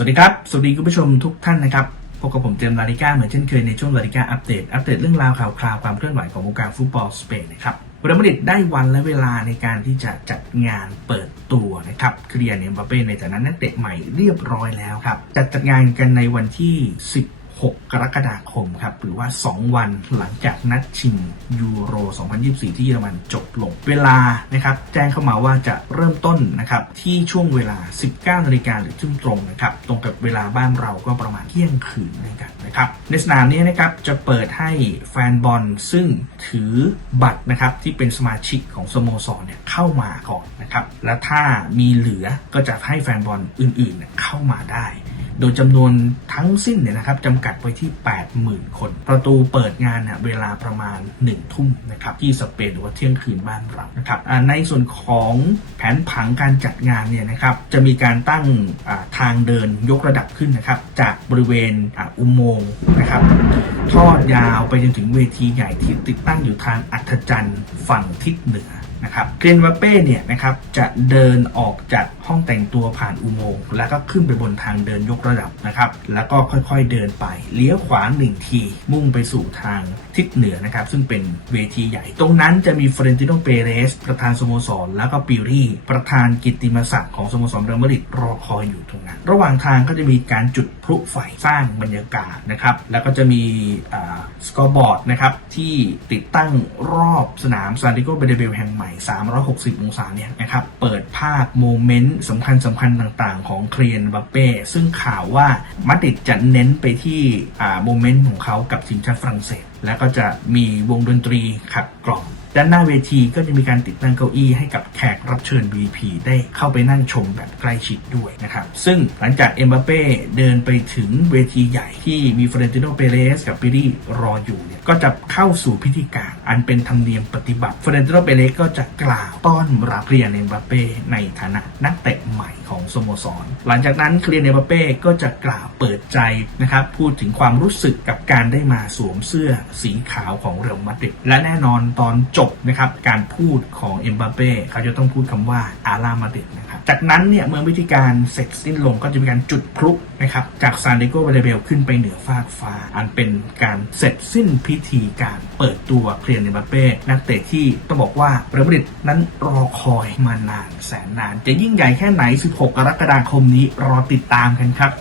สวัสดีครับ สวัสดีคุณผู้ชมทุกท่านนะครับ พบกับผมเจมส์ลาลิก้าเหมือนเช่นเคยในช่วงลาลิก้าอัปเดต อัปเดตเรื่องราวข่าวคราวความเคลื่อนไหวของวงการฟุตบอลสเปนนะครับเรอัลมาดริดได้วันและเวลาในการที่จะจัดงานเปิดตัวนะครับเคลียร์เนมบัปเป้ในฐานะนักเตะใหม่เรียบร้อยแล้วครับจัดจัดงานกันในวันที่ 10 6 กรกฎาคมครับ หรือว่า 2 วันหลังจากนัดชิงยูโร 2024 ที่เยอรมันจบลง เวลานะครับ แจ้งเข้ามาว่าจะเริ่มต้นนะครับ ที่ช่วงเวลา 19 นาฬิกาหรือทุ่มตรงนะครับ ตรงกับเวลาบ้านเราก็ประมาณเที่ยงคืนด้วยกันนะครับ ในสนามนี้นะครับ จะเปิดให้แฟนบอลซึ่งถือบัตรนะครับ ที่เป็นสมาชิกของสโมสรเนี่ยเข้ามาก่อนนะครับ และถ้ามีเหลือก็จะให้แฟนบอลอื่นๆเนี่ยเข้ามาได้ โดยจำนวนทั้งสิ้นเนี่ยนะครับจำกัดไว้ที่ 80,000 คน ประตูเปิดงานเนี่ยเวลาประมาณ 1 ทุ่มนะครับที่สเปนหรือว่าเที่ยงคืนบ้านเรานะครับในส่วนของแผนผังการจัดงานเนี่ยนะครับจะมีการตั้งทางเดินยกระดับขึ้นนะครับจากบริเวณอ่าอุโมงค์นะครับทอดยาวไปจนถึงเวทีใหญ่ที่ติดตั้งอยู่ทางอัฐจันทร์ฝั่งทิศเหนือ นะครับเกรนวัเป้เนี่ยนะครับจะเดินออกจากห้องแต่งตัวผ่านอุโมงค์แล้วก็ขึ้นไปบนทางเดินยกระดับนะครับแล้วก็ค่อยๆเดินไป เลี้ยวขวาหนึ่งที มุ่งไปสู่ทางทิศเหนือนะครับซึ่งเป็นเวทีใหญ่ ตรงนั้นจะมีเฟรนติโนเปเรส ประธานสโมสร แล้วก็ปิรี่ ประธานกิตติมศักดิ์ของสโมสรเรอัลมาดริดรอคอยอยู่ตรงนั้น ระหว่างทางก็จะมีการจุดพลุไฟสร้างบรรยากาศนะครับแล้วก็จะมี สกอร์บอร์ดนะครับที่ติดตั้งรอบสนามซานติโกเบเดเบลแห่งใหม่ 360 องศาเนี่ยนะครับเปิดภาพโมเมนต์สำคัญสำคัญต่างๆ ของเคลียนบัปเป้ซึ่งข่าวว่ามาดริดจะเน้นไปที่อ่าโมเมนต์ของเขากับทีมชาติฝรั่งเศส แล้วก็จะมีวงดนตรีขับกล่อม ด้านหน้าเวทีก็จะมีการติดตั้งเก้าอี้ให้กับแขกรับเชิญ VP ได้เข้าไปนั่งชมแบบใกล้ชิดด้วยนะครับ ซึ่งหลังจากเอ็มบัปเป้เดินไปถึงเวทีใหญ่ที่มีเฟรนติโนเปเรสกับปิรีรออยู่เนี่ยก็จะเข้าสู่พิธีการ อันเป็นธรรมเนียมปฏิบัติเฟรนติโนเปเรสก็จะกล่าวต้อนรับเรียนเอ็มบัปเป้ในฐานะนักเตะใหม่ของสโมสร หลังจากนั้นเคลียร์เนบัปเป้ก็จะกล่าวเปิดใจนะครับพูดถึงความรู้สึกกับการได้มาสวมเสื้อสีขาวของเรอัลมาดริดและแน่นอนตอนจบนะครับการพูดของเอ็มบัปเป้เขาจะต้องพูดคำว่าอาลามาดริดนะครับ จากนั้นเนี่ยเมื่อวิธีการเสร็จสิ้นลงก็จะมีการจุดพลุนะครับจากซานดิโกเบเบลขึ้นไปเหนือฟากฟ้า อันเป็นการเสร็จสิ้นพิธีการเปิดตัวเคลียร์เนบัปเป้นักเตะที่ต้องบอกว่าเรอัลมาดริดนั้นรอคอยมานานแสนนาน จะยิ่งใหญ่แค่ไหน 16 กรกฎาคมนี้รอติดตามกันครับ